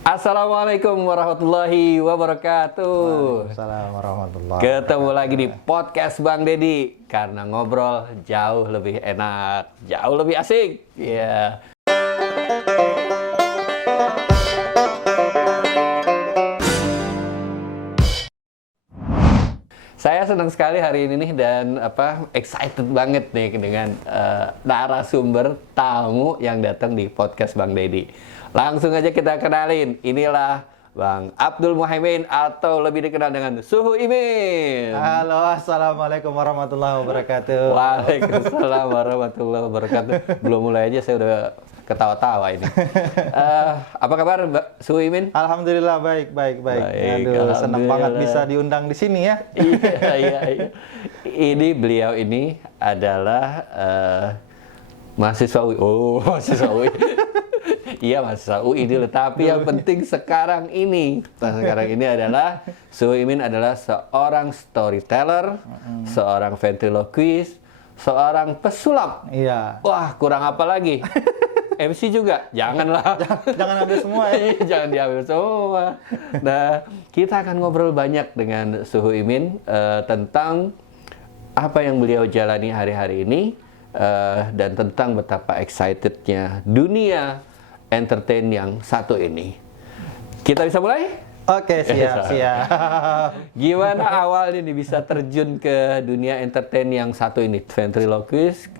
Assalamualaikum warahmatullahi wabarakatuh. Waalaikumsalam warahmatullahi Ketemu lagi di podcast Bang Deddy. Karena ngobrol jauh lebih enak, jauh lebih asik. Ya. Saya senang sekali hari ini nih dan excited banget nih dengan narasumber tamu yang datang di podcast Bang Deddy. Langsung aja kita kenalin. Inilah Bang Abdul Muhaimin atau lebih dikenal dengan Suhu Imin. Halo, assalamualaikum warahmatullahi wabarakatuh. Waalaikumsalam warahmatullahi wabarakatuh. Belum mulai aja saya udah ketawa-tawa ini. Apa kabar Mbak Suhu Imin? Alhamdulillah baik. Aduh, senang banget bisa diundang di sini ya. Iya. Beliau ini adalah mahasiswa UI. Oh, mahasiswa UI. Iya, mahasiswa UI dulu. Tapi yang penting sekarang ini adalah Suhu Imin adalah seorang storyteller, seorang ventriloquist, seorang pesulap. Iya. Wah, kurang apa lagi? MC juga? Janganlah. Jangan ambil semua ya. Jangan diambil semua. Nah, kita akan ngobrol banyak dengan Suhu Imin tentang apa yang beliau jalani hari-hari ini dan tentang betapa excitednya dunia entertain yang satu ini. Kita bisa mulai? Oke, siap. Gimana awalnya nih bisa terjun ke dunia entertain yang satu ini? Ventriloquist,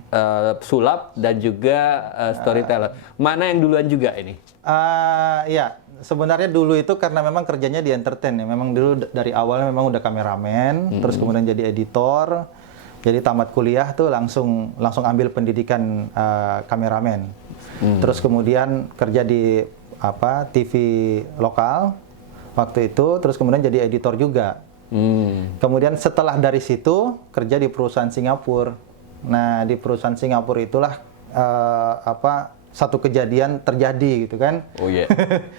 sulap, dan juga storyteller. Mana yang duluan juga ini? Iya, sebenarnya dulu itu karena memang kerjanya di entertain ya. Memang dulu dari awal memang udah kameramen, terus kemudian jadi editor. Jadi tamat kuliah tuh langsung ambil pendidikan kameramen. Terus kemudian kerja di TV lokal waktu itu, terus kemudian jadi editor juga. Kemudian setelah dari situ kerja di perusahaan Singapura. Nah, di perusahaan Singapura itulah satu kejadian terjadi gitu kan. Oh iya.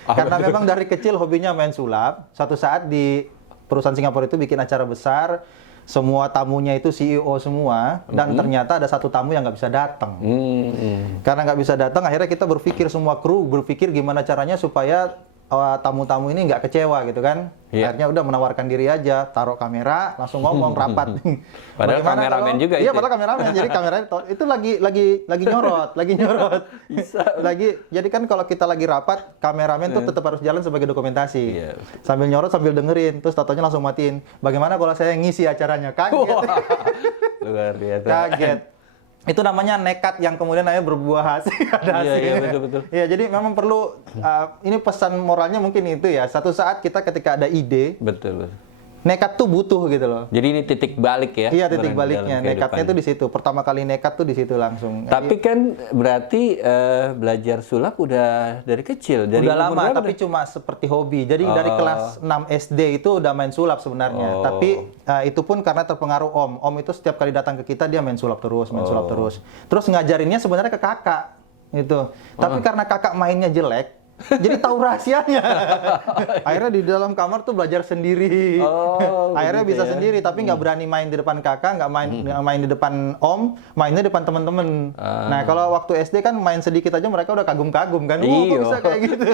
Karena memang dari kecil hobinya main sulap. Suatu saat di perusahaan Singapura itu bikin acara besar. Semua tamunya itu CEO semua, dan ternyata ada satu tamu yang nggak bisa datang. Karena nggak bisa datang, akhirnya kita berpikir, semua kru berpikir gimana caranya supaya tamu-tamu ini nggak kecewa gitu kan. Akhirnya udah menawarkan diri aja, taruh kamera, langsung ngomong rapat. Padahal kameramen juga itu. Iya, padahal kameramen. Jadi kameranya itu lagi nyorot. Jadi kan kalau kita lagi rapat, kameramen tuh tetap harus jalan sebagai dokumentasi. Iya. Sambil nyorot, sambil dengerin, terus tatonya langsung matiin. Bagaimana kalau saya ngisi acaranya? Kaget. Luar biasa. Kaget. Itu namanya nekat yang kemudian berbuah hasil. Iya, betul. Iya, jadi memang perlu, ini pesan moralnya mungkin itu ya. Satu saat kita ketika ada ide, betul. Nekat tuh butuh gitu loh. Jadi ini titik balik ya? Iya, titik baliknya. Nekatnya tuh di situ. Pertama kali nekat tuh di situ langsung. Tapi kan berarti belajar sulap udah dari kecil. Dari udah lama, tapi cuma seperti hobi. Jadi dari kelas 6 SD itu udah main sulap sebenarnya. Tapi itu pun karena terpengaruh Om. Om itu setiap kali datang ke kita dia main sulap terus. Terus ngajarinnya sebenarnya ke kakak. Gitu. Tapi karena kakak mainnya jelek, jadi tahu rahasianya. Akhirnya di dalam kamar tuh belajar sendiri. Akhirnya bisa sendiri, tapi nggak berani main di depan kakak, nggak main di depan Om, mainnya di depan temen-temen. Nah, kalau waktu SD kan main sedikit aja mereka udah kagum-kagum kan. Kok bisa kayak gitu.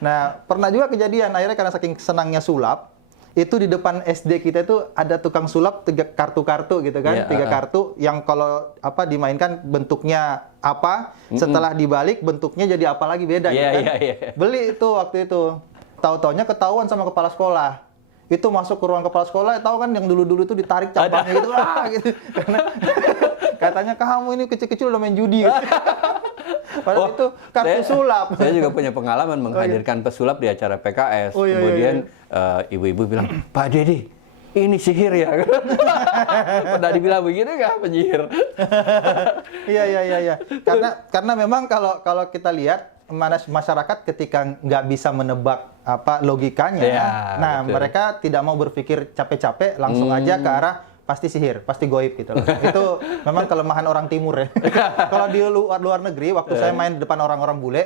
Nah, pernah juga kejadian, akhirnya karena saking senangnya sulap, itu di depan SD kita itu ada tukang sulap 3 kartu-kartu gitu kan, 3 kartu yang kalau dimainkan bentuknya apa, setelah dibalik bentuknya jadi apa lagi beda gitu kan. Beli itu waktu itu. Tahu-taunya ketahuan sama kepala sekolah. Itu masuk ke ruang kepala sekolah, tahu kan yang dulu-dulu itu ditarik cabangnya gitu gitu. Karena katanya kamu ini kecil-kecil udah main judi. Padahal itu kartu sulap. Saya juga punya pengalaman menghadirkan pesulap di acara PKS. Kemudian ibu-ibu bilang, "Pak Deddy, ini sihir ya?" Pernah dibilang begitu nggak penyihir? Iya. Karena memang kalau kita lihat masyarakat ketika nggak bisa menebak logikanya, betul. Mereka tidak mau berpikir capek-capek, langsung aja ke arah pasti sihir, pasti goib gitu loh. Itu memang kelemahan orang timur ya. Kalau di luar negeri, waktu saya main di depan orang-orang bule,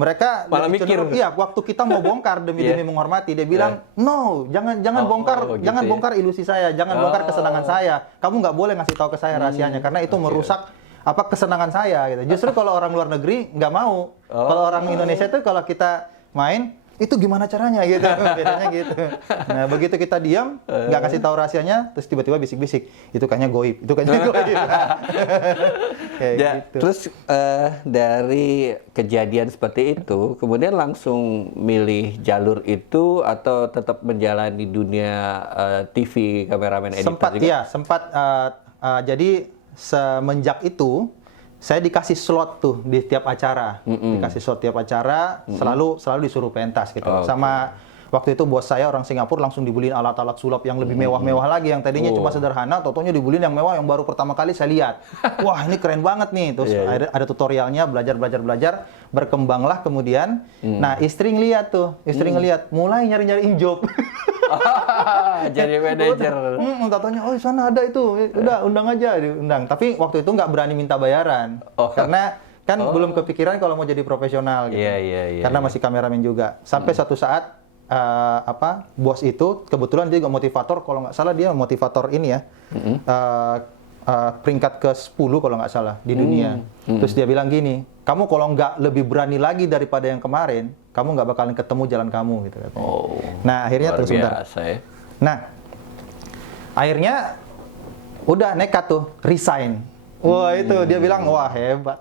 mereka malah mikir. Iya, waktu kita mau bongkar demi menghormati, dia bilang, "No, jangan bongkar, gitu bongkar ilusi saya, jangan bongkar kesenangan saya. Kamu nggak boleh ngasih tahu ke saya rahasianya karena itu merusak kesenangan saya gitu." Justru kalau orang luar negeri nggak mau. Kalau orang Indonesia itu kalau kita main, itu gimana caranya gitu, bedanya gitu. Nah, begitu kita diam, nggak kasih tahu rahasianya, terus tiba-tiba bisik-bisik, itu kayaknya goib, itu kayaknya goib. Kayak gitu. Terus dari kejadian seperti itu, kemudian langsung milih jalur itu atau tetap menjalani dunia TV, kameramen, editor Sempat juga? ya, sempat. Jadi semenjak itu saya dikasih slot tuh di tiap acara, dikasih slot tiap acara, selalu disuruh pentas gitu. Sama waktu itu bos saya orang Singapura langsung dibeliin alat-alat sulap yang lebih mewah-mewah lagi, yang tadinya cuma sederhana, totonya dibeliin yang mewah, yang baru pertama kali saya lihat. Wah, ini keren banget nih. Terus ada tutorialnya, belajar, berkembanglah kemudian. Nah, istri ngeliat, mulai nyari-nyari job. Jadi manajer. Tatonya, oh di sana ada itu, udah undang aja, diundang. Tapi waktu itu nggak berani minta bayaran, karena kan belum kepikiran kalau mau jadi profesional gitu. Karena masih kameramen juga. Sampai suatu saat bos itu kebetulan dia juga motivator, kalau nggak salah dia motivator ini ya, peringkat ke-10 kalau nggak salah di dunia. Terus dia bilang gini, kamu kalau nggak lebih berani lagi daripada yang kemarin, kamu nggak bakalan ketemu jalan kamu gitu katanya. Nah akhirnya terus biasa, ya. Nah akhirnya udah nekat tuh resign. Wah itu dia bilang wah hebat.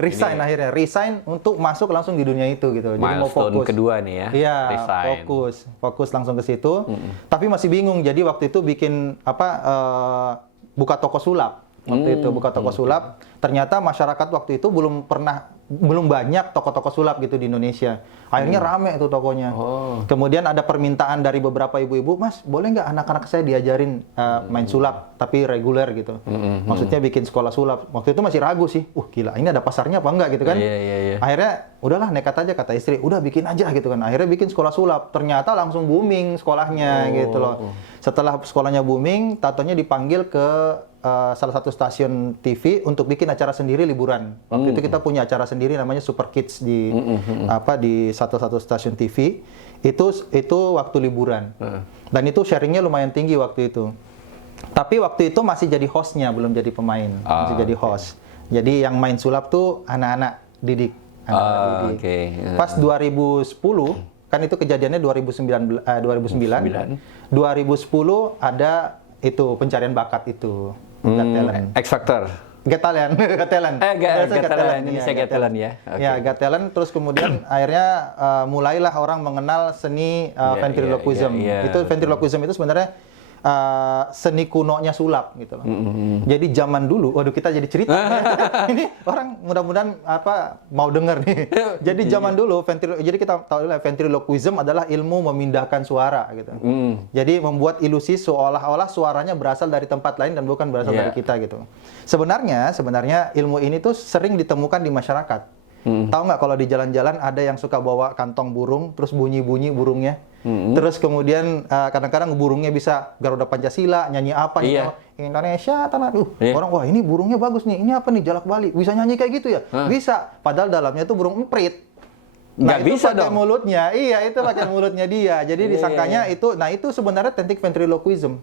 Resign untuk masuk langsung di dunia itu gitu. Jadi mau fokus kedua nih ya. Iya, resign. fokus langsung ke situ. Tapi masih bingung. Jadi waktu itu bikin buka toko sulap. Waktu itu buka toko sulap. Ternyata masyarakat waktu itu belum banyak toko-toko sulap gitu di Indonesia. Akhirnya rame itu tokonya. Kemudian ada permintaan dari beberapa ibu-ibu, Mas, boleh nggak anak-anak saya diajarin main sulap, tapi reguler gitu. Maksudnya bikin sekolah sulap. Waktu itu masih ragu sih. Gila, ini ada pasarnya apa enggak gitu kan. Akhirnya, udahlah nekat aja kata istri. Udah bikin aja gitu kan. Akhirnya bikin sekolah sulap. Ternyata langsung booming sekolahnya gitu loh. Setelah sekolahnya booming, tatonya dipanggil ke salah satu stasiun TV untuk bikin acara sendiri liburan. Waktu itu kita punya acara sendiri namanya Super Kids di di satu stasiun TV. Itu waktu liburan. Dan itu sharingnya lumayan tinggi waktu itu. Tapi waktu itu masih jadi hostnya, belum jadi pemain. Masih jadi host. Jadi yang main sulap tuh anak-anak didik. Pas 2010, kan itu kejadiannya 2009. 2010 ada itu pencarian bakat itu. X Factor. Got Talent. Got Talent. Ini saya Got Talent ya. Ya, Got Talent. Terus kemudian akhirnya mulailah orang mengenal seni ventriloquism. Itu ventriloquism itu sebenarnya seni kunonya sulap gitu loh. Jadi zaman dulu, waduh kita jadi cerita. Ini orang mudah-mudahan mau denger nih. Jadi zaman dulu jadi kita tahu dulu ventriloquism adalah ilmu memindahkan suara gitu. Jadi membuat ilusi seolah-olah suaranya berasal dari tempat lain dan bukan berasal dari kita gitu. Sebenarnya ilmu ini tuh sering ditemukan di masyarakat. Tahu nggak kalau di jalan-jalan ada yang suka bawa kantong burung terus bunyi-bunyi burungnya. Terus kemudian kadang-kadang burungnya bisa Garuda Pancasila, nyanyi apa nih? Indonesia tanah. Orang wah ini burungnya bagus nih. Ini apa nih Jalak Bali? Bisa nyanyi kayak gitu ya? Bisa. Padahal dalamnya itu burung emprit. Nah, itu bisa pakai dong. mulutnya. Iya, itu pakai mulutnya dia. Jadi disangkanya itu, nah itu sebenarnya teknik ventriloquism.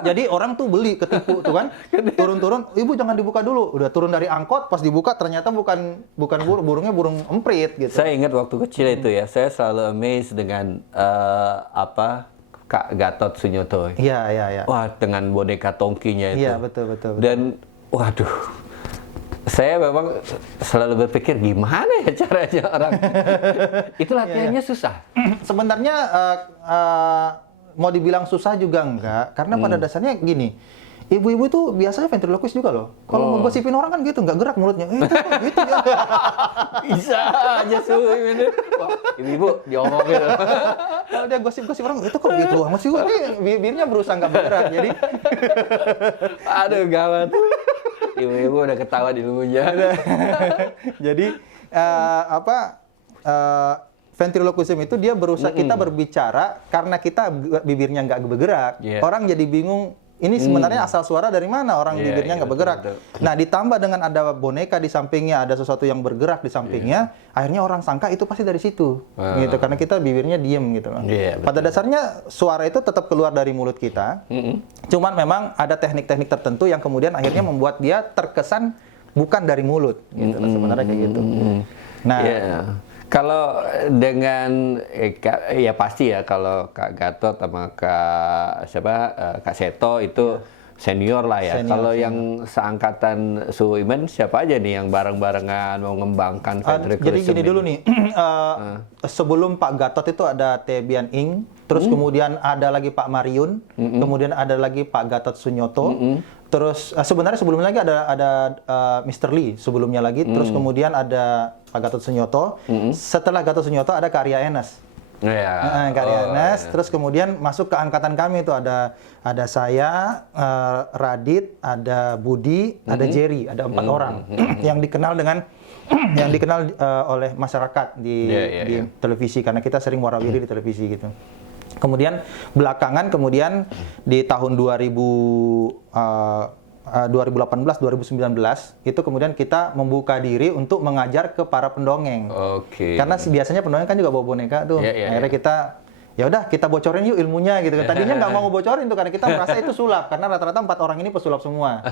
Jadi orang tuh beli, ketipu tuh kan. Turun-turun, ibu jangan dibuka dulu. Udah turun dari angkot, pas dibuka ternyata bukan burungnya burung emprit gitu. Saya ingat waktu kecil itu ya, saya selalu amazed dengan Kak Gatot Sunyoto. Iya. Wah, dengan boneka tongkinya itu. Iya, betul. Dan waduh. Saya memang selalu berpikir gimana ya caranya orang itu latihannya susah. Sebenarnya mau dibilang susah juga enggak, karena pada dasarnya gini, ibu-ibu itu biasanya ventriloquist juga loh. Kalau ngegosipin orang kan gitu, nggak gerak mulutnya. Gitu ya. Bisa aja ini. Ibu-ibu diomongin. Kalau dia gosip-gosip orang, itu kok gitu? Masih bibirnya berusaha nggak bergerak, jadi. Aduh gawat. Ibu-ibu udah ketawa di ilmunya. Jadi ventriloquism itu dia berusaha kita berbicara karena kita bibirnya nggak bergerak. Orang jadi bingung. Ini sebenarnya asal suara dari mana orang bibirnya nggak bergerak. Betul. Nah ditambah dengan ada boneka di sampingnya, ada sesuatu yang bergerak di sampingnya, akhirnya orang sangka itu pasti dari situ, gitu. Karena kita bibirnya diem gitu. Pada dasarnya suara itu tetap keluar dari mulut kita, cuman memang ada teknik-teknik tertentu yang kemudian akhirnya membuat dia terkesan bukan dari mulut, gitu. Sebenarnya kayak gitu. Nah. Kalau dengan ya pasti ya kalau Kak Gatot sama Kak Seto itu senior lah ya. Kalau yang seangkatan Suhu Iman siapa aja nih yang bareng-barengan mau mengembangkan ventriloquism? Jadi gini dulu nih, sebelum Pak Gatot itu ada Tebian Ing, terus kemudian ada lagi Pak Mariun, kemudian ada lagi Pak Gatot Sunyoto, terus sebenarnya sebelumnya lagi ada Mr. Lee sebelumnya lagi, terus kemudian ada Pak Gatot Sunyoto, setelah Gatot Sunyoto ada Kak Arya Enas. Kak Arya Enas, terus kemudian masuk ke angkatan kami itu ada saya, Radit, ada Budi, ada Jerry, ada 4 orang yang dikenal oleh masyarakat di televisi karena kita sering warawiri di televisi gitu. Kemudian belakangan di tahun 2018-2019 itu kemudian kita membuka diri untuk mengajar ke para pendongeng. Karena biasanya pendongeng kan juga bawa boneka tuh. Akhirnya kita ya udah kita bocorin yuk ilmunya gitu. Tadinya nggak mau bocorin tuh karena kita merasa itu sulap karena rata-rata 4 orang ini pesulap semua.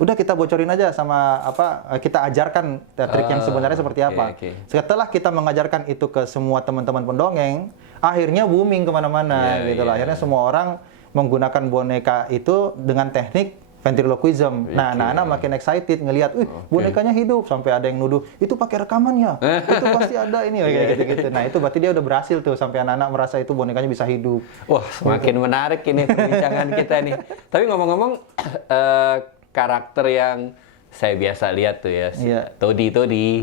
Udah kita bocorin aja sama kita ajarkan trik yang sebenarnya seperti apa. Setelah kita mengajarkan itu ke semua teman-teman pendongeng, akhirnya booming kemana-mana gitu lah. Akhirnya semua orang menggunakan boneka itu dengan teknik ventriloquism. Nah, anak-anak makin excited ngelihat, bonekanya hidup, sampai ada yang nuduh, itu pakai rekaman ya? Itu pasti ada ini kayak gitu-gitu. Nah, itu berarti dia udah berhasil tuh sampai anak-anak merasa itu bonekanya bisa hidup. Wah, semakin menarik ini perbincangan kita nih. Tapi ngomong-ngomong, karakter yang saya biasa lihat tuh ya, Todi.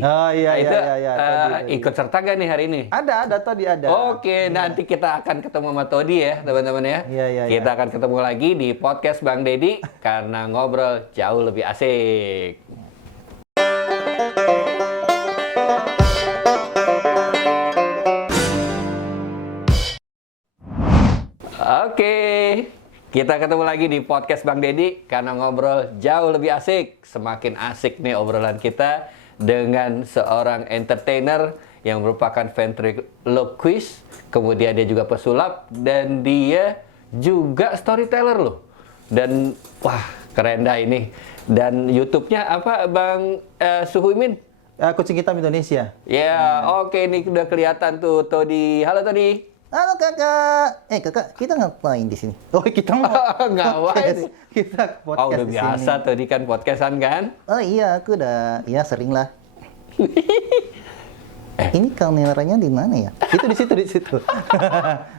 Oh iya, itu Todi. ikut serta gak nih hari ini? Ada Todi ada. Oke, nanti kita akan ketemu sama Todi ya, teman-teman ya. Kita akan ketemu lagi di podcast Bang Deddy karena ngobrol jauh lebih asik. Oke. Kita ketemu lagi di podcast Bang Deddy karena ngobrol jauh lebih asik. Semakin asik nih obrolan kita dengan seorang entertainer yang merupakan ventriloquist, kemudian dia juga pesulap dan dia juga storyteller loh. Dan wah, keren dah ini. Dan YouTube-nya apa Bang Suhu Imin? Kucing Hitam Indonesia. Ya, oke ini udah kelihatan tuh Todi. Halo Todi. Halo kakak, kakak kita ngapain di sini? Oh kita ngapain? Kita podcast udah biasa tadi kan podcastan kan? Oh iya, aku udah, ya sering lah. Ini kameranya di mana ya? Itu di situ.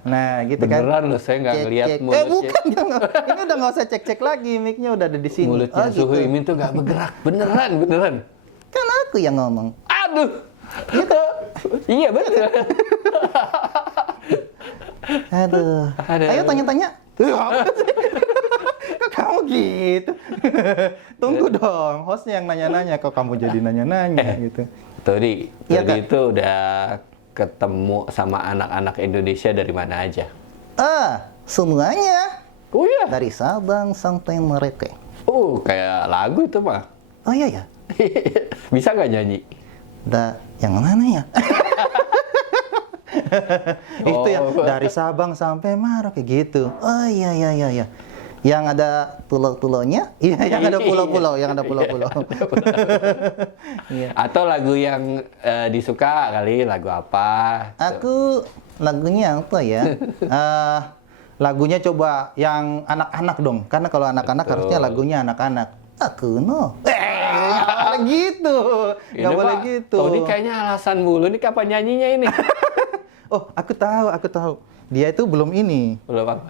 Nah gitu kan? Beneran loh, saya nggak ngeliat mulutnya. Bukan, ini udah nggak usah cek lagi, mic-nya udah ada di sini. Mulutnya Suhu Imin tuh nggak bergerak, beneran. Kan aku yang ngomong. Aduh, iya bener. Aduh. Ayo tanya-tanya. Kok kamu gitu? Tunggu dong, hostnya yang nanya-nanya. Kok kamu jadi nanya-nanya gitu? Todi itu udah ketemu sama anak-anak Indonesia dari mana aja? Semuanya. Oh iya? Dari Sabang sampai Merauke. Kayak lagu itu mah. Oh iya ya? Bisa nggak nyanyi? Yang mana ya? Itu ya dari Sabang sampai Merauke gitu. Oh iya. Yang ada pulau-pulaunya? Iya, yang ada pulau-pulau, Iya. Atau lagu yang disuka kali, lagu apa? Aku lagunya apa ya? Lagunya coba yang anak-anak dong. Karena kalau anak-anak harusnya lagunya anak-anak. Aku no. Gitu. Nggak boleh gitu. Ini kayaknya alasan mulu nih kapan nyanyinya ini. Oh, aku tahu. Dia itu belum ini. Belum apa?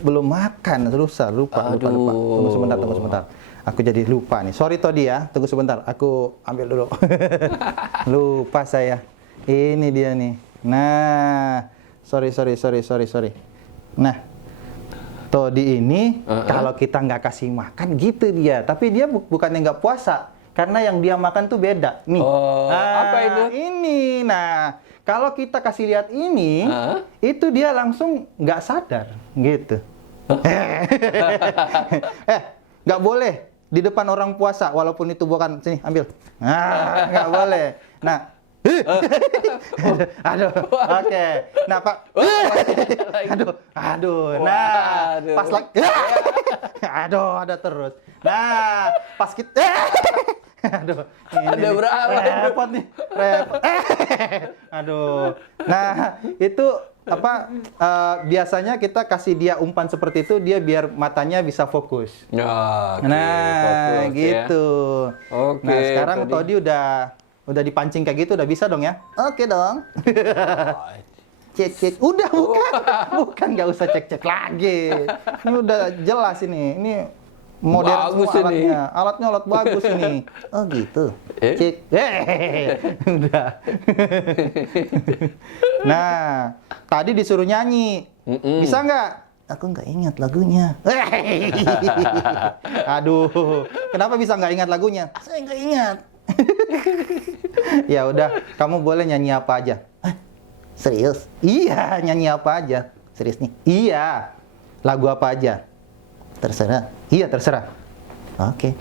Belum makan, lupa. Tunggu sebentar. Aku jadi lupa nih. Sorry Todi ya. Tunggu sebentar. Aku ambil dulu. Lupa saya. Ini dia nih. Nah, sorry. Nah, Todi ini kalau kita nggak kasih makan gitu dia. Tapi dia bukannya nggak puasa. Karena yang dia makan tuh beda. Nih. Apa itu? Ini. Nah, kalau kita kasih lihat ini, itu dia langsung nggak sadar, gitu. Nggak boleh di depan orang puasa, walaupun itu bukan sini ambil. Nggak boleh. Nah, aduh, oke. Nah Pak, aduh. Nah, pas lagi, aduh ada terus. Nah, pas kita. Aduh. Ada berapa? Repot nih. Repot. Aduh. Nah, itu apa biasanya kita kasih dia umpan seperti itu dia biar matanya bisa fokus. Oke, Nah, fokus, gitu. Ya. Oke. Nah, sekarang tadi. Todi udah dipancing kayak gitu udah bisa dong ya? Oke dong. Cek. Udah bukan nggak usah cek lagi. Ini udah jelas ini. Ini modern Bagus semua ini. alatnya. Alatnya alat bagus ini. Oh gitu. Cek. Udah. Nah, tadi disuruh nyanyi. Bisa nggak? Aku nggak ingat lagunya. Aduh, kenapa bisa nggak ingat lagunya? Saya nggak ingat. Ya udah, kamu boleh nyanyi apa aja. Serius? Iya, nyanyi apa aja. Serius nih? Iya, lagu apa aja. Terserah. Iya, terserah. Oke.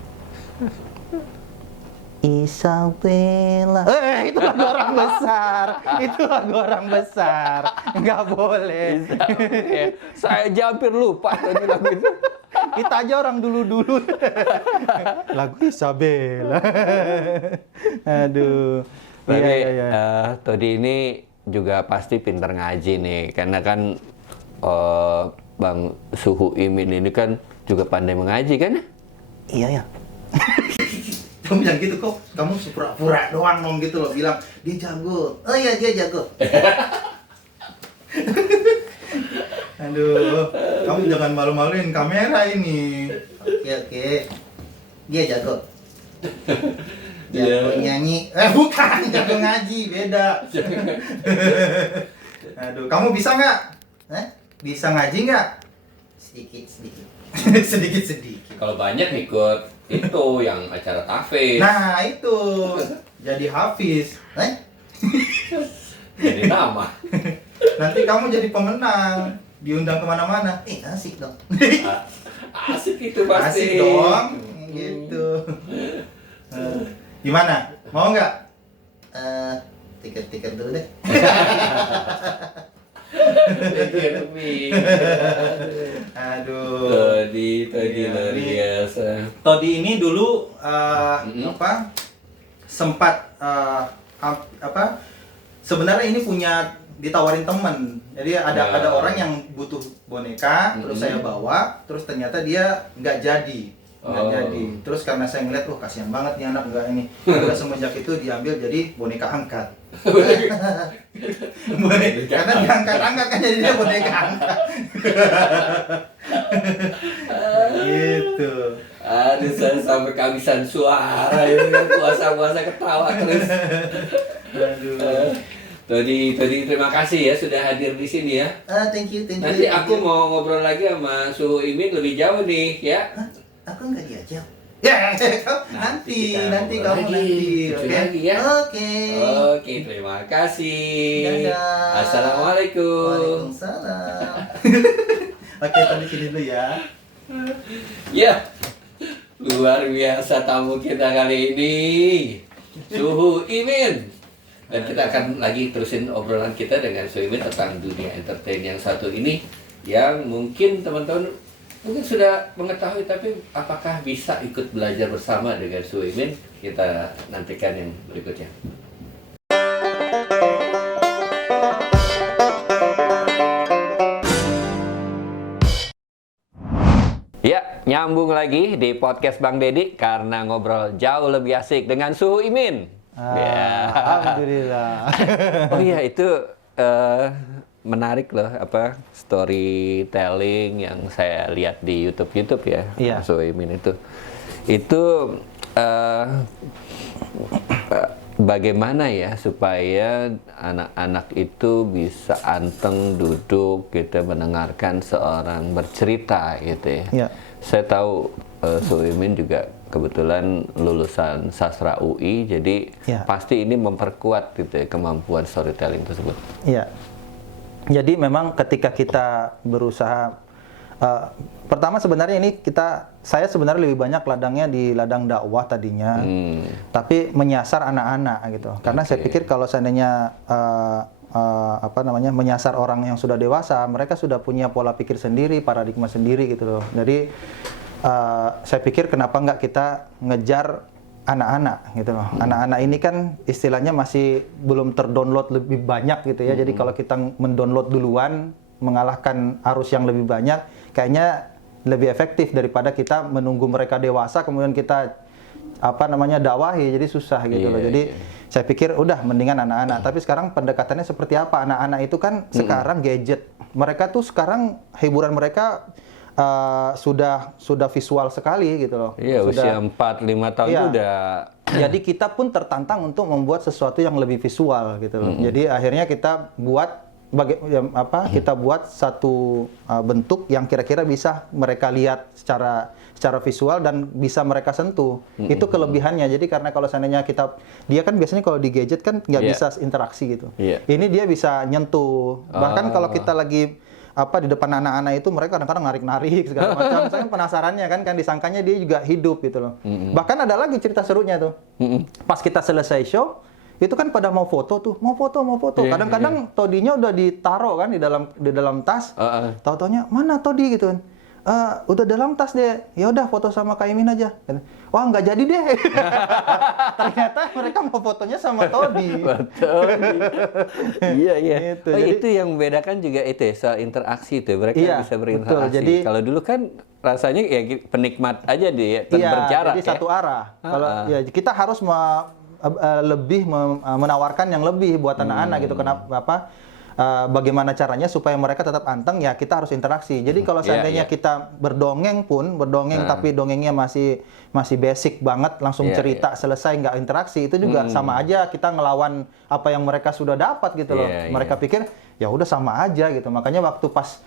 Isabella. Itu lagu orang besar. Itu lagu orang besar. Nggak boleh. Ya, saya aja hampir lupa tadi lagu itu. Kita aja orang dulu-dulu. Lagu Isabella. Aduh. Tapi Iya. Todi ini juga pasti pintar ngaji nih, karena kan Bang Suhu Imin ini kan juga pandai mengaji kan? Iya ya. Kamu jangan gitu kok. Kamu pura-pura doang dong gitu loh. Bilang, dia jago. Oh iya dia jago. Aduh, kamu jangan malu-maluin kamera ini. Oke. Dia jago. Jago nyanyi. Bukan, jago ngaji. Beda. Aduh, kamu bisa nggak? Hah? Bisa ngaji nggak? Sedikit. Sedikit-sedikit. Kalau banyak ikut itu yang acara tahfiz, Nah, itu. Jadi hafiz. jadi nama. Nanti kamu jadi pemenang. Diundang kemana-mana. Asik dong. Asik itu pasti. Asik dong. Gitu. Gimana? Mau nggak? Tiket dulu deh. Aduh. Tadi Iya, luar ini- biasa. Todi ini dulu Mm-mm. sempat sebenarnya ini punya ditawarin temen. Jadi Ya. ada orang yang butuh boneka, terus saya bawa, terus ternyata dia nggak jadi. Nggak Oh. jadi. Terus karena saya ngeliat, wah kasihan banget nih anak nggak ini. Udah semenjak itu diambil jadi boneka angkat. Karena diangkat-angkat kan jadi dia boneka angkat. Gitu. Aduh, saya sampai kehabisan suara ini kan puasa-puasa ketawa terus. Aduh. Tadi terima kasih ya sudah hadir di sini ya. Thank you. Nanti aku mau ngobrol lagi sama Suhu Imin lebih jauh nih ya. Aku nggak diajak. Ya, Nanti nanti kita kamu ngobrol nanti, lagi. oke? Lagi ya. Oke. Oke, terima kasih. Dadah. Assalamualaikum. Waalaikumsalam. Oke, tadi sini dulu ya. Ya, luar biasa tamu kita kali ini, Suhu Imin. Dan kita akan lagi terusin obrolan kita dengan Suhu Imin tentang dunia entertain yang satu ini, yang mungkin teman-teman mungkin sudah mengetahui, tapi apakah bisa ikut belajar bersama dengan Suhu Imin? Kita nantikan yang berikutnya. Ya, nyambung lagi di podcast Bang Dedi karena ngobrol jauh lebih asik dengan Suhu Imin. Ya. Alhamdulillah. Oh iya, itu menarik loh, apa storytelling yang saya lihat di YouTube ya, Iya. Suhu Imin itu bagaimana ya supaya anak-anak itu bisa anteng duduk gitu mendengarkan seorang bercerita gitu ya. Iya. Saya tahu Suhu Imin juga kebetulan lulusan sastra UI, jadi Iya. pasti ini memperkuat gitu ya kemampuan storytelling tersebut. Iya. Jadi memang ketika kita berusaha pertama sebenarnya ini saya sebenarnya lebih banyak ladangnya di ladang dakwah tadinya, tapi menyasar anak-anak gitu. Karena saya Oke. pikir kalau seandainya menyasar orang yang sudah dewasa, mereka sudah punya pola pikir sendiri, paradigma sendiri gitu loh. Jadi saya pikir kenapa nggak kita ngejar anak-anak gitu loh. Anak-anak ini kan istilahnya masih belum terdownload lebih banyak gitu ya. Jadi kalau kita mendownload duluan, mengalahkan arus yang lebih banyak, kayaknya lebih efektif daripada kita menunggu mereka dewasa kemudian kita dakwahi, jadi susah gitu loh. Jadi saya pikir udah mendingan anak-anak. Tapi sekarang pendekatannya seperti apa? Anak-anak itu kan sekarang gadget. Mereka tuh sekarang hiburan mereka sudah visual sekali gitu loh. Iya, usia 4-5 tahun itu udah. Jadi kita pun tertantang untuk membuat sesuatu yang lebih visual gitu loh. Jadi akhirnya kita buat kita buat satu bentuk yang kira-kira bisa mereka lihat secara visual dan bisa mereka sentuh. Itu kelebihannya. Jadi karena kalau seandainya dia kan biasanya kalau di gadget kan nggak bisa interaksi gitu. Ini dia bisa nyentuh. Bahkan kalau kita lagi di depan anak-anak itu mereka kadang-kadang narik-narik segala macam. Saya penasarannya kan disangkanya dia juga hidup gitu loh. Bahkan ada lagi cerita serunya tuh. Pas kita selesai show, itu kan pada mau foto tuh, mau foto. Kadang-kadang todinya udah ditaruh kan di dalam tas. Tahu-taunya mana todi gitu kan? Udah dalam tas deh. Ya udah foto sama Kak Imin aja. Wah nggak jadi deh. Ternyata mereka mau fotonya sama todi. Iya. Gitu. Itu yang membedakan juga itu ya, soal interaksi itu. Mereka bisa berinteraksi. Jadi kalau dulu kan rasanya ya penikmat aja dia berjarak jadi satu arah. Kalau kita harus lebih menawarkan yang lebih buat anak-anak gitu. Kenapa? Bagaimana caranya supaya mereka tetap anteng, ya kita harus interaksi. Jadi kalau seandainya kita berdongeng tapi dongengnya masih basic banget, langsung cerita selesai nggak interaksi, itu juga sama aja kita ngelawan apa yang mereka sudah dapat gitu loh. Mereka pikir ya udah sama aja gitu. Makanya waktu pas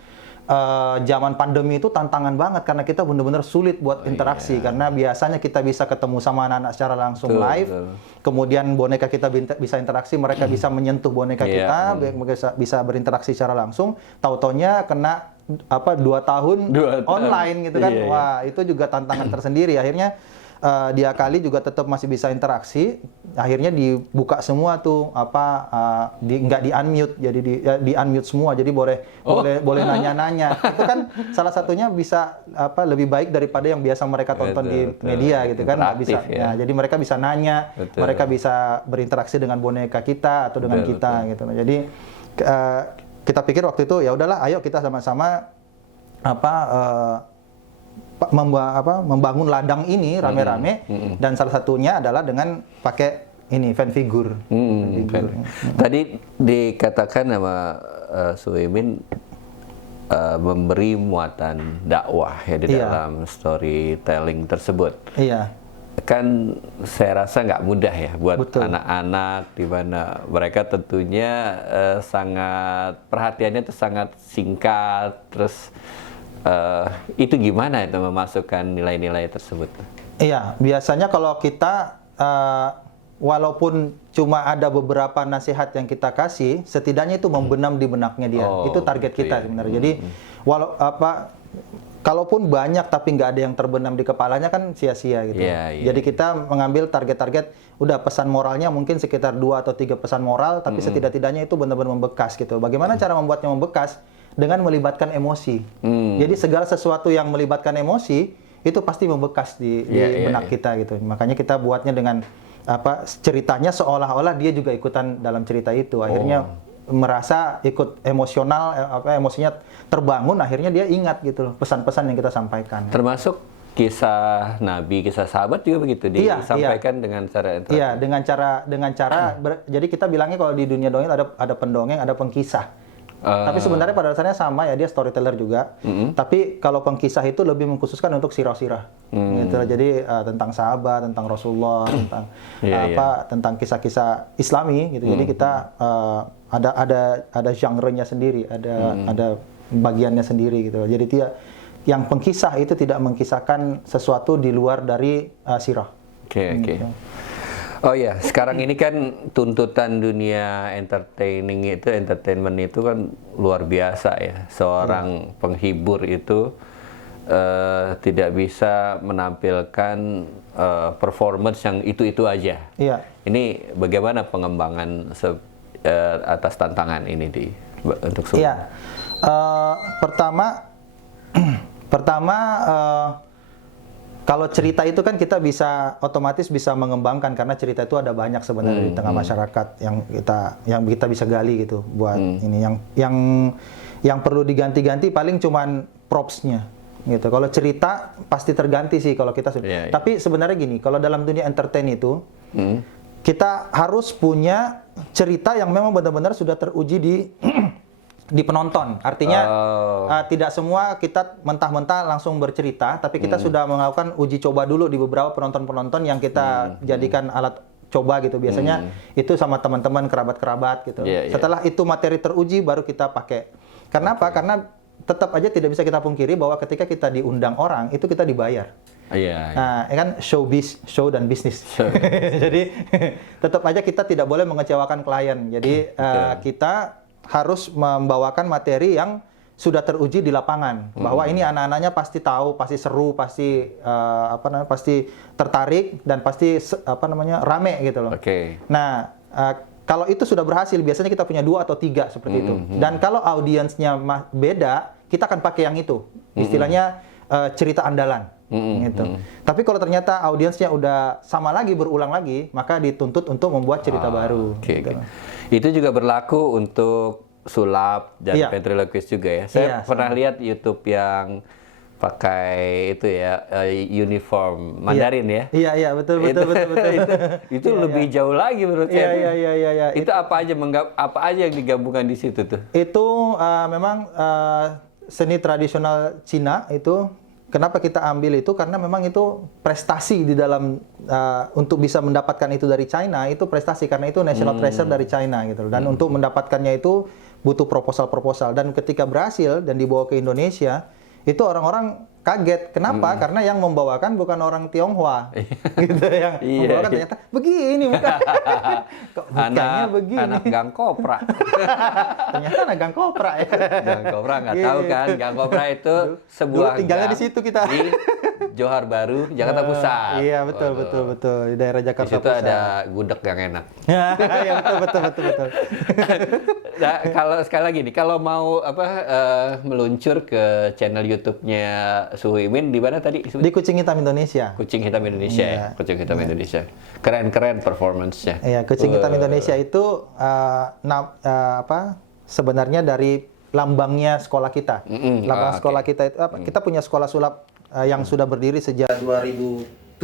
zaman pandemi itu tantangan banget karena kita benar-benar sulit buat interaksi karena biasanya kita bisa ketemu sama anak-anak secara langsung live, kemudian boneka kita bisa interaksi, mereka bisa menyentuh boneka kita, bisa berinteraksi secara langsung. Tahu-taunya kena 2 tahun online gitu kan. Wah, itu juga tantangan tersendiri. Akhirnya diakali juga tetap masih bisa interaksi. Akhirnya dibuka semua tuh nggak di unmute, jadi di unmute semua. Jadi boleh nanya-nanya. Itu kan salah satunya bisa lebih baik daripada yang biasa mereka tonton di media gitu kan. Nggak bisa. Nah, jadi mereka bisa nanya, mereka bisa berinteraksi dengan boneka kita atau dengan kita gitu. Jadi kita pikir waktu itu ya udahlah, ayo kita sama-sama membangun ladang ini rame-rame, dan salah satunya adalah dengan pakai ini fan figure. Tadi dikatakan sama Suimin memberi muatan dakwah ya di dalam storytelling tersebut. Iya. Kan saya rasa nggak mudah ya buat anak-anak, di mana mereka tentunya perhatiannya itu sangat singkat, terus itu gimana itu memasukkan nilai-nilai tersebut? Iya, biasanya kalau kita walaupun cuma ada beberapa nasihat yang kita kasih, setidaknya itu membenam di benaknya dia. Itu target kita sebenarnya. Jadi kalaupun banyak tapi nggak ada yang terbenam di kepalanya kan sia-sia gitu. Jadi kita mengambil target-target, udah pesan moralnya mungkin sekitar 2 atau 3 pesan moral, tapi setidak-tidaknya itu benar-benar membekas gitu. Bagaimana cara membuatnya membekas? Dengan melibatkan emosi. Jadi segala sesuatu yang melibatkan emosi itu pasti membekas di benak kita gitu. Makanya kita buatnya dengan ceritanya seolah-olah dia juga ikutan dalam cerita itu. Akhirnya merasa ikut emosional, emosinya terbangun, akhirnya dia ingat gitu loh pesan-pesan yang kita sampaikan. Termasuk kisah Nabi, kisah sahabat juga begitu disampaikan dengan cara interaktif. Iya, dengan cara jadi kita bilangnya kalau di dunia dongeng ada pendongeng, ada pengkisah. Tapi sebenarnya pada dasarnya sama ya, dia storyteller juga. Tapi kalau pengkisah itu lebih mengkhususkan untuk sirah-sirah. Gitu. Jadi tentang sahabat, tentang Rasulullah, tentang tentang kisah-kisah Islami gitu. Jadi kita ada genre-nya sendiri, ada bagiannya sendiri gitu. Jadi yang pengkisah itu tidak mengkisahkan sesuatu di luar dari sirah. Oke. Oh ya, sekarang ini kan tuntutan dunia entertainment itu kan luar biasa ya. Seorang penghibur itu tidak bisa menampilkan performance yang itu aja. Iya. Ini bagaimana pengembangan atas tantangan ini untuk Suimin? Iya. Pertama Kalau cerita itu kan kita bisa otomatis bisa mengembangkan karena cerita itu ada banyak sebenarnya di tengah masyarakat yang kita bisa gali gitu buat ini yang perlu diganti-ganti paling cuman propsnya gitu. Kalau cerita pasti terganti sih kalau kita sudah. Tapi sebenarnya gini, kalau dalam dunia entertain itu kita harus punya cerita yang memang benar-benar sudah teruji di penonton. Artinya tidak semua kita mentah-mentah langsung bercerita, tapi kita sudah melakukan uji coba dulu di beberapa penonton-penonton yang kita jadikan alat coba gitu. Biasanya itu sama teman-teman, kerabat-kerabat gitu. Setelah itu materi teruji baru kita pakai. Karena apa? Karena tetap aja tidak bisa kita pungkiri bahwa ketika kita diundang orang itu kita dibayar. Nah, kan show dan bisnis. Jadi tetap aja kita tidak boleh mengecewakan klien. Jadi kita harus membawakan materi yang sudah teruji di lapangan bahwa ini anak-anaknya pasti tahu, pasti seru, pasti pasti tertarik dan pasti rame gitu loh. Nah, kalau itu sudah berhasil biasanya kita punya 2 atau 3 seperti itu. Dan kalau audiensnya beda, kita akan pakai yang itu. Istilahnya cerita andalan. Gitu. Tapi kalau ternyata audiensnya udah sama lagi, berulang lagi, maka dituntut untuk membuat cerita baru. Gitu. Itu juga berlaku untuk sulap dan ventriloquist juga ya. Saya pernah lihat YouTube yang pakai itu ya uniform Mandarin ya. Iya betul. Itu lebih jauh lagi menurut saya. Iya. Itu apa aja yang digabungkan di situ tuh? Itu memang seni tradisional Cina itu. Kenapa kita ambil itu? Karena memang itu prestasi di dalam untuk bisa mendapatkan itu dari China, itu prestasi karena itu national treasure dari China gitu. Dan untuk mendapatkannya itu butuh proposal. Dan ketika berhasil dan dibawa ke Indonesia, itu orang-orang kaget. Kenapa? Karena yang membawakan bukan orang Tionghoa. Gitu, yang membawakan ternyata begini muka. Kok mukanya begini? Anak Gang Kopra. Ternyata anak Gang Kopra ya. Gang Kopra nggak tahu kan? Gang Kopra itu sebuah tinggalnya di situ kita. Di Johar Baru, Jakarta Pusat. Iya betul. Di daerah Jakarta Pusat. Di situ ada gudeg yang enak. Iya betul. Nah, kalau sekali lagi nih, kalau mau meluncur ke channel YouTube-nya Suhu Imin di mana tadi? Di Kucing Hitam Indonesia. Kucing Hitam Indonesia ya. Kucing Hitam Indonesia. Keren performance-nya. Iya, Kucing Hitam Indonesia itu sebenarnya dari lambangnya sekolah kita. Lambang sekolah kita itu kita punya sekolah sulap yang sudah berdiri sejak 2007.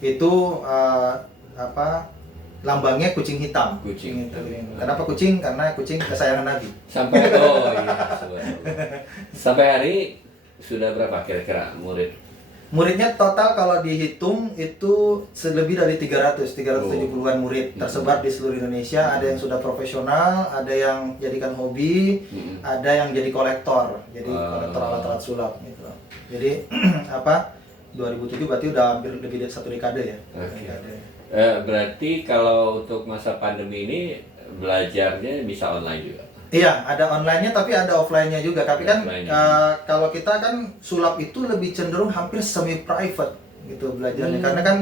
Itu lambangnya kucing hitam. Kucing hitam. Kenapa kucing? Karena kucing kesayangan Nabi. Sampai hari sudah berapa kira-kira murid? Muridnya total kalau dihitung itu lebih dari 370-an murid tersebar di seluruh Indonesia. Ada yang sudah profesional, ada yang jadikan hobi, ada yang jadi kolektor. Jadi kolektor alat-alat sulap gitu. Jadi 2007 berarti udah hampir lebih dari 1 dekade ya. Berarti kalau untuk masa pandemi ini belajarnya bisa online juga? Iya, ada online-nya tapi ada offline-nya juga. Tapi kan kalau kita kan sulap itu lebih cenderung hampir semi-private gitu belajarnya. Karena kan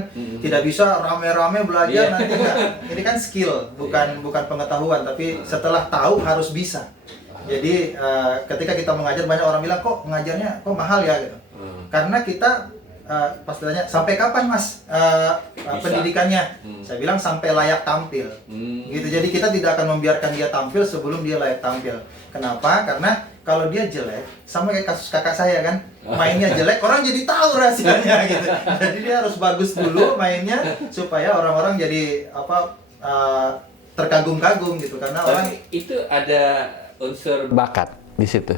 tidak bisa rame-rame belajar nanti enggak. Ini kan skill, bukan pengetahuan, tapi setelah tahu harus bisa. Jadi ketika kita mengajar banyak orang bilang kok mengajarnya kok mahal ya gitu. Karena kita pas ditanya sampai kapan mas pendidikannya, saya bilang sampai layak tampil, gitu. Jadi kita tidak akan membiarkan dia tampil sebelum dia layak tampil. Kenapa? Karena kalau dia jelek, sama kayak kasus kakak saya kan, mainnya jelek, orang jadi tahu rahasianya gitu. Jadi dia harus bagus dulu mainnya supaya orang-orang jadi terkagum-kagum gitu. Karena orang itu ada unsur bakat di situ.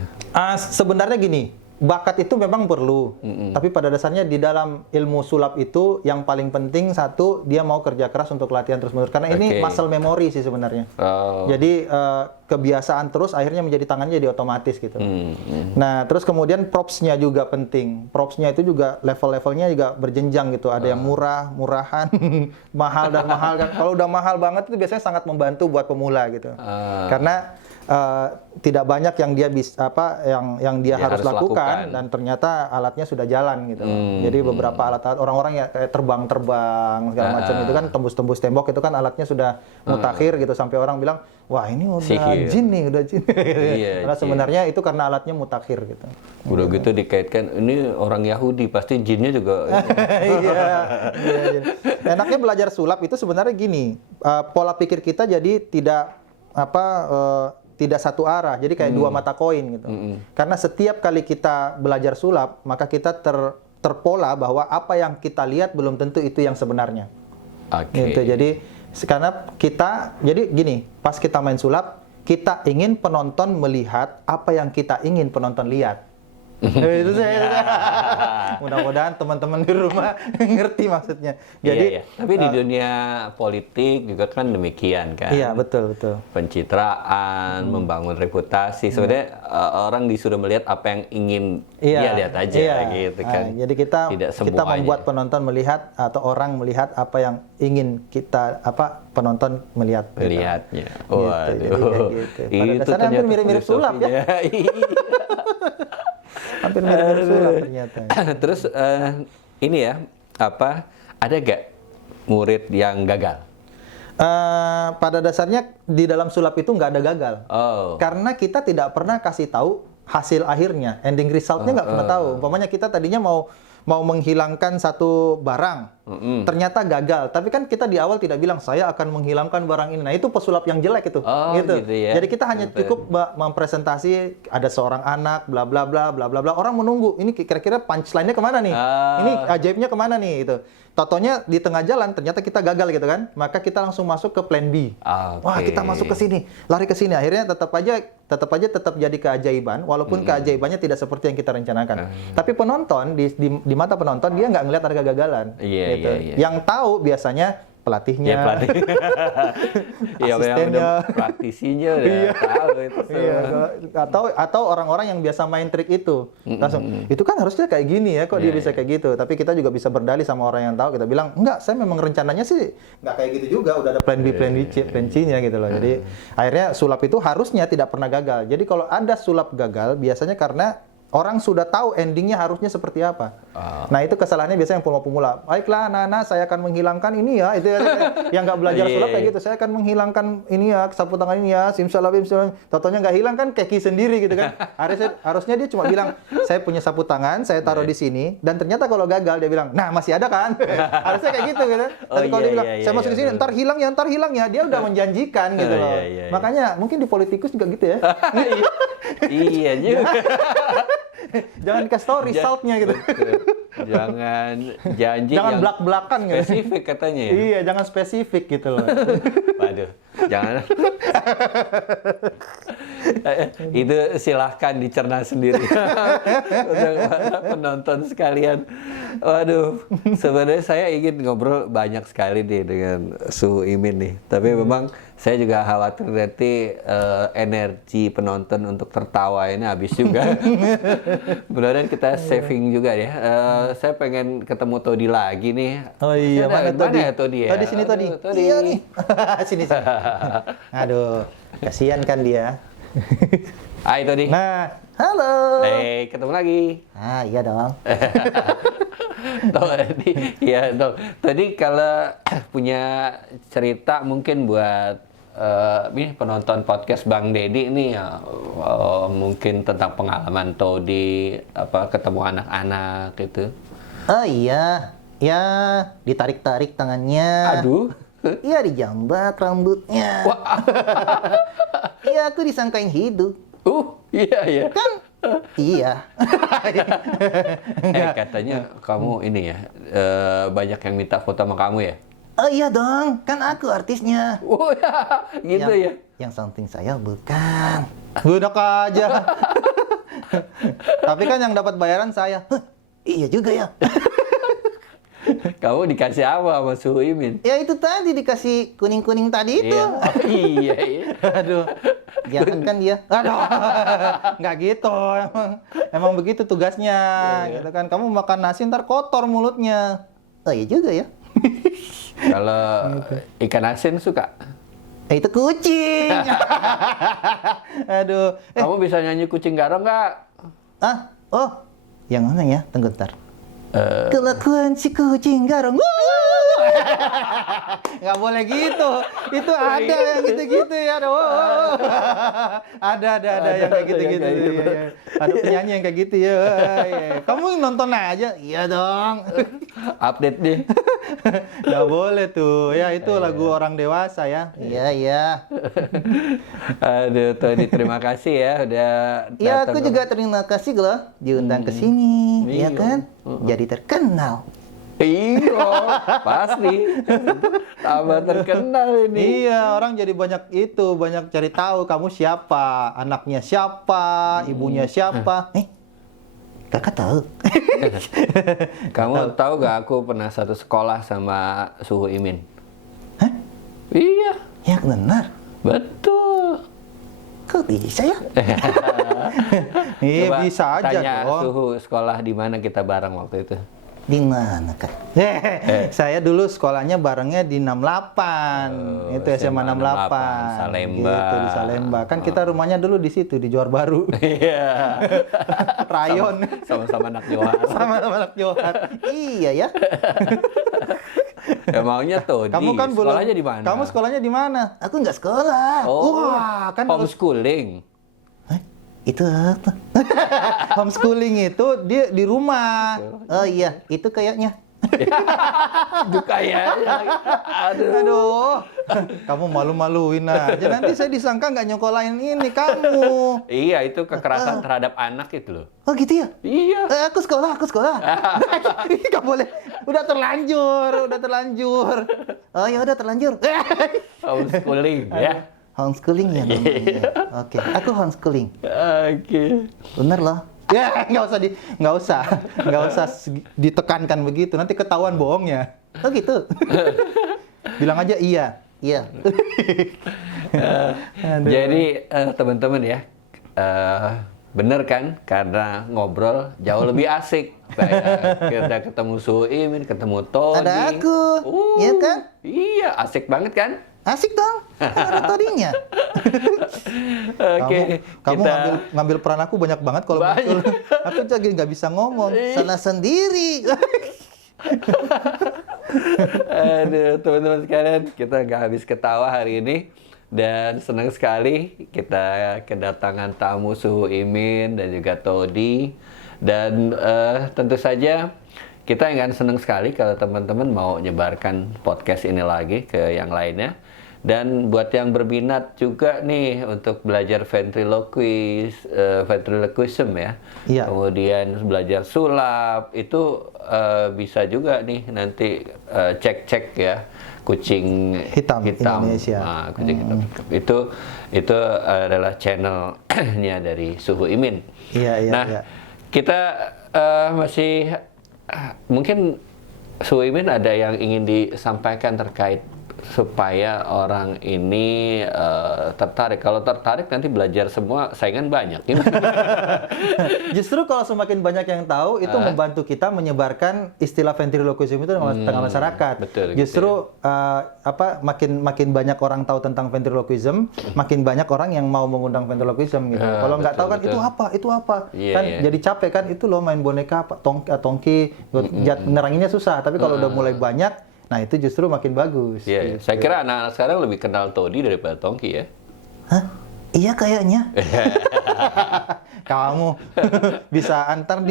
Sebenarnya gini. Bakat itu memang perlu, tapi pada dasarnya di dalam ilmu sulap itu yang paling penting satu dia mau kerja keras untuk latihan terus-menerus karena ini muscle memory sih sebenarnya. Jadi kebiasaan terus akhirnya menjadi tangannya jadi otomatis gitu. Nah terus kemudian propsnya juga penting. Propsnya itu juga level-levelnya juga berjenjang gitu. Ada yang murah, murahan, mahal dan mahal kan. Kalau udah mahal banget itu biasanya sangat membantu buat pemula gitu. Karena tidak banyak yang dia bisa yang dia harus lakukan, dan ternyata alatnya sudah jalan gitu. Jadi beberapa alat-alat orang-orang ya kayak terbang segala macam itu kan tembus-tembus tembok itu kan alatnya sudah mutakhir gitu sampai orang bilang wah ini udah Sihir. jin nih, udah jin. Iya, Karena sebenarnya itu karena alatnya mutakhir gitu. Udah gitu dikaitkan ini orang Yahudi pasti jinnya juga. Iya. Enaknya belajar sulap itu sebenarnya gini, pola pikir kita jadi tidak satu arah, jadi kayak dua mata koin gitu. Karena setiap kali kita belajar sulap, maka kita terpola bahwa apa yang kita lihat belum tentu itu yang sebenarnya. Oke. Gitu. Jadi karena jadi gini, pas kita main sulap, kita ingin penonton melihat apa yang kita ingin penonton lihat. Itu saya. Mudah-mudahan teman-teman di rumah ngerti maksudnya. Jadi, iya. Tapi di dunia politik juga kan demikian kan. Iya, betul. Pencitraan, membangun reputasi. Sebenarnya orang disuruh melihat apa yang ingin dia lihat aja gitu kan. Jadi kita Tidak membuat penonton melihat atau orang melihat apa yang ingin penonton melihat. Melihatnya. Gitu. Waduh. Jadi kayak gitu. Pada Itu dasarnya hampir ternyata mirip-mirip sulap ya. Hampir mirip-mirip sulap ternyata. Terus ini ya, ada gak murid yang gagal? Pada dasarnya di dalam sulap itu nggak ada gagal. Oh. Karena kita tidak pernah kasih tahu hasil akhirnya, ending resultnya nggak pernah tahu. Umpamanya kita tadinya mau menghilangkan satu barang, ternyata gagal. Tapi kan kita di awal tidak bilang saya akan menghilangkan barang ini. Nah itu pesulap yang jelek itu. Gitu ya. Jadi kita hanya cukup mempresentasi ada seorang anak, bla bla bla bla bla bla. Orang menunggu. Ini kira-kira punchline-nya kemana nih? Ini ajaibnya kemana nih? Itu. Totonya di tengah jalan ternyata kita gagal gitu kan. Maka kita langsung masuk ke plan B. Wah, kita masuk ke sini, lari ke sini. Akhirnya tetap jadi keajaiban walaupun keajaibannya tidak seperti yang kita rencanakan. Tapi penonton di mata penonton dia nggak ngelihat ada kegagalan. Gitu. Yang tahu biasanya pelatihnya, asistennya, praktisinya udah tahu itu. Atau orang-orang yang biasa main trik itu langsung itu kan harusnya kayak gini ya, kok dia bisa kayak gitu. Tapi kita juga bisa berdalih sama orang yang tahu, kita bilang enggak, saya memang rencananya sih nggak kayak gitu juga, udah ada plan B, plan C-nya gitu loh. Jadi akhirnya sulap itu harusnya tidak pernah gagal. Jadi kalau ada sulap gagal biasanya karena orang sudah tahu endingnya harusnya seperti apa. Nah itu kesalahannya biasanya yang pemula-pemula. Baiklah anak-anak, saya akan menghilangkan ini ya. Itu yang nggak belajar sulap kayak gitu. Saya akan menghilangkan ini ya, sapu tangan ini ya. Simsalabim. Totonya nggak hilang kan kaki sendiri gitu kan. Harusnya dia cuma bilang, saya punya sapu tangan, saya taruh di sini. Dan ternyata kalau gagal dia bilang, nah masih ada kan. Harusnya kayak gitu gitu. Tapi kalau dia bilang, saya masuk ke sini, ntar hilang ya. Dia udah menjanjikan gitu loh. Makanya mungkin di politikus juga gitu ya. Iya juga. Jangan kasih tau resultnya gitu. Jangan janji jangan yang belak-belakan gitu. spesifik katanya ya. Iya, jangan spesifik gitu loh. Waduh, jangan. Itu silahkan dicerna sendiri. Untuk penonton sekalian. Waduh, sebenarnya saya ingin ngobrol banyak sekali nih dengan Suhu Imin nih. Tapi memang saya juga khawatir nanti energi penonton untuk tertawa ini habis juga. Mudah-mudahan kita saving juga ya. Saya pengen ketemu Todi lagi nih. Oh iya, mana ya Todi ya? Todi sini Todi. Todi. Iya nih. sini. Aduh, kasihan kan dia. Hai Todi. Nah, halo. Ketemu lagi. Iya dong. Tadi kalau punya cerita mungkin buat ini penonton podcast Bang Deddy nih ya, mungkin tentang pengalaman Todi ketemu anak-anak gitu. Oh iya, ya ditarik-tarik tangannya. Aduh. Iya dijambak rambutnya. Wah. Iya aku disangkain hidup. Iya. Kan? Iya. Katanya kamu ini ya, banyak yang minta foto sama kamu ya? Oh iya dong, kan aku artisnya. Oh ya, gitu ya? Yang samping saya bukan. Budak aja. Tapi kan yang dapat bayaran saya. Iya juga ya. Kamu dikasih apa sama Suhu Imin? Ya itu tadi dikasih kuning-kuning tadi itu. Iya. Aduh. Jangan kan dia. Aduh. Nggak gitu. Emang begitu tugasnya. Gitu kan. Kamu makan nasi ntar kotor mulutnya. Oh iya juga ya. Kalau ikan asin suka? Itu kucing. Aduh. Kamu bisa nyanyi kucing garong nggak? Ah, oh, yang mana ya? Tunggu ntar. Kelakuan si kucing garong. Nggak boleh gitu. Itu ada yang gitu-gitu ya. Aduh. Ada yang kayak gitu-gitu. yang kayak gitu. Iya. Ada penyanyi yang kayak gitu ya. Iya. Kamu nonton aja. Iya dong. Update nih. Nggak boleh tuh. Ya itu lagu orang dewasa ya. Iya, iya. Aduh, Tony, terima kasih ya udah Ya, datang aku ke- juga terima kasih loh diundang ke sini, ya Iya. kan? Jadi terkenal. Iya, pasti. Tambah terkenal ini. Iya, orang jadi banyak cari tahu kamu siapa, anaknya siapa, ibunya siapa. Kakak tahu? Kamu tahu gak aku pernah satu sekolah sama Suhu Imin? Hah? Iya, Ya benar. betul. Kok bisa ya? Iya, Coba bisa aja tanya dong. Suhu sekolah di mana kita bareng waktu itu. Di mana, Kak? Saya dulu sekolahnya barengnya di 68. Itu SMA 68. Salemba. Gitu, di Salemba. Kan kita rumahnya dulu di situ, di Johar Baru. Iya. Rayon. Sama-sama anak Johar. Sama-sama anak Johar. Iya ya. Ya maunya tuh. Kamu kan belum. Sekolahnya di mana? Kamu sekolahnya di mana? Aku nggak sekolah. Oh, Wah, kan homeschooling. Hah? Itu apa? homeschooling itu dia di rumah. Oh iya, itu kayaknya. Itu kayaknya. Aduh. Aduh, kamu malu-maluin aja. Nanti saya disangka nggak nyokolain ini kamu. Iya, itu kekerasan terhadap anak itu loh. Oh gitu ya? Iya. Aku sekolah. Nggak boleh. Udah terlanjur. Oh ya udah terlanjur. Homeschooling ya. Homeschooling ya namanya. Oke, aku homeschooling. Oke. Bener loh. Ya, nggak usah ditekankan begitu. Nanti ketahuan bohongnya. Oh gitu. Bilang aja iya. Iya. Jadi teman-teman ya, bener kan? Karena ngobrol jauh lebih asik. Kayak kita ketemu Suimin, ketemu Tony. Ada aku, iya kan? Iya, asik banget kan? Asik dong. Ada tadinya. Oke, Kamu kita ngambil peran aku banyak banget kalau Banyak. muncul. Aku jadi nggak bisa ngomong. Salah sendiri. Aduh, teman-teman sekalian, kita nggak habis ketawa hari ini dan senang sekali kita kedatangan tamu Suhu Imin dan juga Todi dan tentu saja kita akan senang sekali kalau teman-teman mau nyebarkan podcast ini lagi ke yang lainnya. Dan buat yang berminat juga nih untuk belajar ventriloquism ya, Iya. kemudian belajar sulap, itu bisa juga nih nanti cek-cek ya kucing Hitam Indonesia. Nah, kucing hitam. Itu adalah channelnya dari Suhu Imin. Iya. Nah, kita masih mungkin Suhu Imin ada yang ingin disampaikan terkait supaya orang ini tertarik. Kalau tertarik nanti belajar semua, saingan banyak. Justru kalau semakin banyak yang tahu, itu membantu kita menyebarkan istilah ventriloquism itu di tengah masyarakat. Betul, Justru makin banyak orang tahu tentang ventriloquism, makin banyak orang yang mau mengundang ventriloquism gitu. Kalau nggak tahu kan betul. itu apa, Iya, kan iya. jadi capek kan, itu loh main boneka tongki, neranginnya susah. Tapi kalau udah mulai banyak, nah itu justru makin bagus. Iya, iya. Saya kira anak-anak sekarang lebih kenal Todi daripada Tongki ya. Hah? Iya kayaknya. Kamu bisa antar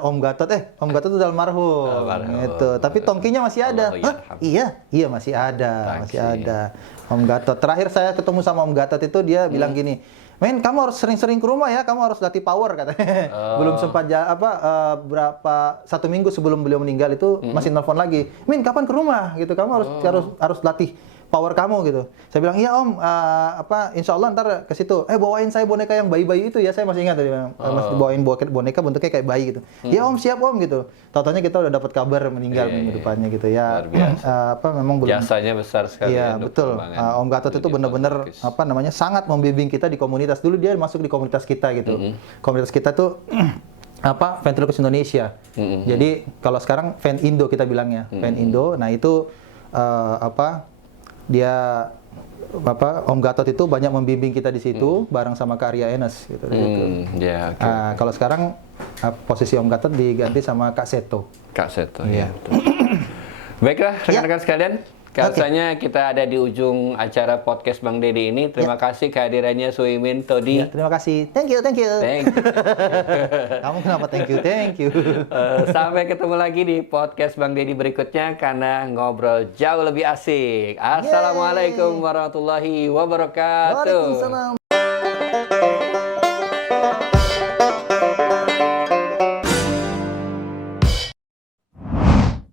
Om Gatot. Om Gatot udah almarhum. Gitu. Tapi tongkinya masih ada. Allah Hah? yarham. Iya masih ada, Taksi. masih ada. Om Gatot. Terakhir saya ketemu sama Om Gatot itu dia bilang gini, "Men, kamu harus sering-sering ke rumah ya, kamu harus latih power," katanya. Belum sempat berapa 1 minggu sebelum beliau meninggal itu masih nelfon lagi. "Min, kapan ke rumah?" gitu. "Kamu harus latih power kamu," gitu. Saya bilang, "Iya Om, insya Allah ntar ke situ. Bawain saya boneka yang bayi-bayi itu ya." Saya masih ingat tadi, masih bawain boneka bentuknya kayak bayi gitu. "Ya Om, siap Om," gitu. Tahu-taunya kita udah dapat kabar meninggal minggu depannya gitu ya. Luar biasa. Memang belum. Jasanya besar sekali. Iya, untuk betul. pengembangan Om Gatot itu dunia benar-benar ventriloquis. sangat membimbing kita di komunitas. Dulu dia masuk di komunitas kita gitu. Komunitas kita tuh Ventriloquis Indonesia. Jadi kalau sekarang Ven Indo kita bilangnya, Ven Indo. Nah itu dia Om Gatot itu banyak membimbing kita di situ bareng sama Kak Arya Enes gitu. Ya, oke. Kalau sekarang posisi Om Gatot diganti sama Kak Seto. Kak Seto, ya. Betul. Baiklah, rekan-rekan sekalian. Rasanya kita ada di ujung acara podcast Bang Deddy ini. Terima kasih kehadirannya Suimin Todi. Ya, terima kasih. Thank you. Thank you. Kamu kenapa thank you? Sampai ketemu lagi di podcast Bang Deddy berikutnya karena ngobrol jauh lebih asik. Assalamualaikum warahmatullahi wabarakatuh. Waalaikumsalam.